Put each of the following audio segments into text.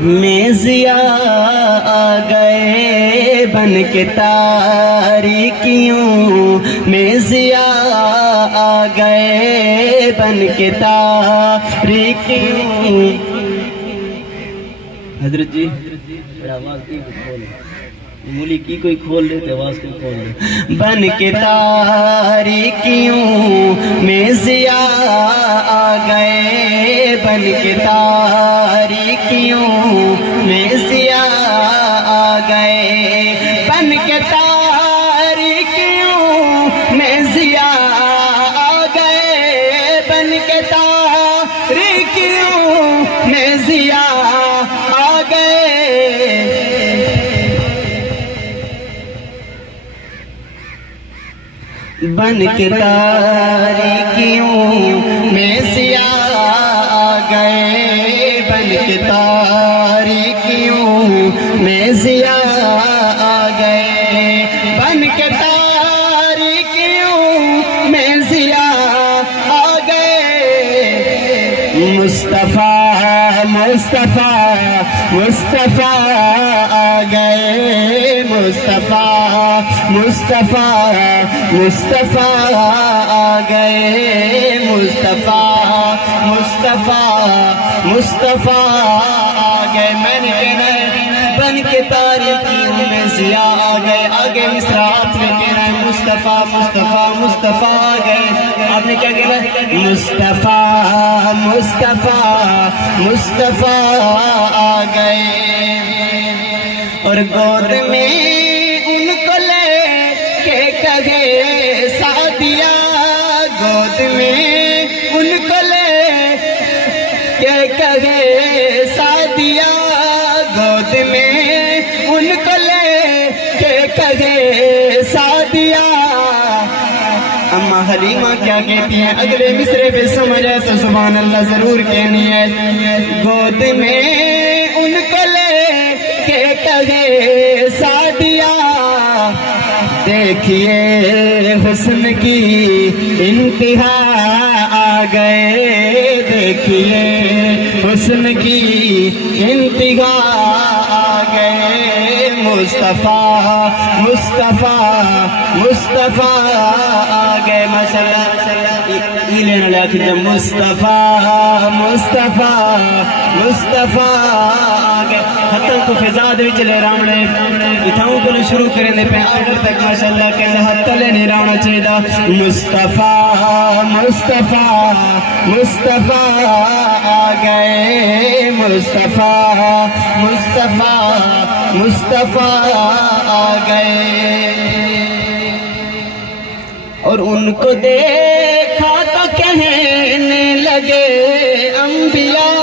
میں ضیاء آ گئے بن کے تاریکیوں میں ضیاء آ گئے بن کے تاریکیوں. حضرت جی آواز کی کھول مولی کی کوئی کھول دیتے آواز کو کھول دے. بن کے تاریکیوں میں ضیاء آ گئے بن کے تاریکیوں میں ضیاء آ گئے بن کے تاریکیوں میں ضیاء آ گئے بن کے تاریکیوں میں ضیاء آ گئے. بن کے تاریکیوں میں ضیاء آ گئے بن کے تاریکیوں میں ضیاء آ گئے بن کے تاریکیوں میں ضیاء آ گئے. مصطفیٰ مصطفیٰ مصطفیٰ آ گئے مصطفیٰ مصطفیٰ مصطفیٰ آ گئے مصطفیٰ مصطفیٰ مصطفیٰ آ گئے. میں نے کہنا ہے بن کے تاریکیوں میں ضیاء آ گئے. آگے مصرع آپ نے کہنا ہے مصطفیٰ مصطفیٰ مصطفیٰ آ گئے. آپ نے کیا کہنا ہے مصطفیٰ مصطفیٰ مصطفیٰ آ گئے. اور گود میں ان کو لے کے کہے سعدیہ گود میں ان کو لے کے کہے سعدیہ گود میں ان کو لے کے کہے سعدیہ. اما حلیمہ کیا کہتی ہیں اگلے مصرے پہ سمجھ ہے تو سبحان اللہ ضرور کہنی ہے. گود میں ان کو لے کے کہے سعدیہ دیکھیے حسن کی انتہا آ گئے دیکھیے حسن کی انتہا آ گئے. مصطفیٰ مصطفیٰ مصطفیٰ آ گئے. ماشاءاللہ لینا لیا کہ جب مصطفیٰ مصطفیٰ مصطفیٰ آ گئے. حتن کو فضاد بھی چلے رامنے اتھاؤں کو شروع کریں دے پہ آخر تک ماشاءاللہ کہنے حتی لینے راؤنا چاہیے دا. مصطفیٰ مصطفیٰ مصطفیٰ آ گئے مصطفیٰ مصطفیٰ مصطفیٰ آ گئے. اور ان کو دیکھا تو کہنے لگے انبیاء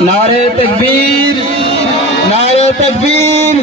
نعرہ تکبیر نعرہ تکبیر.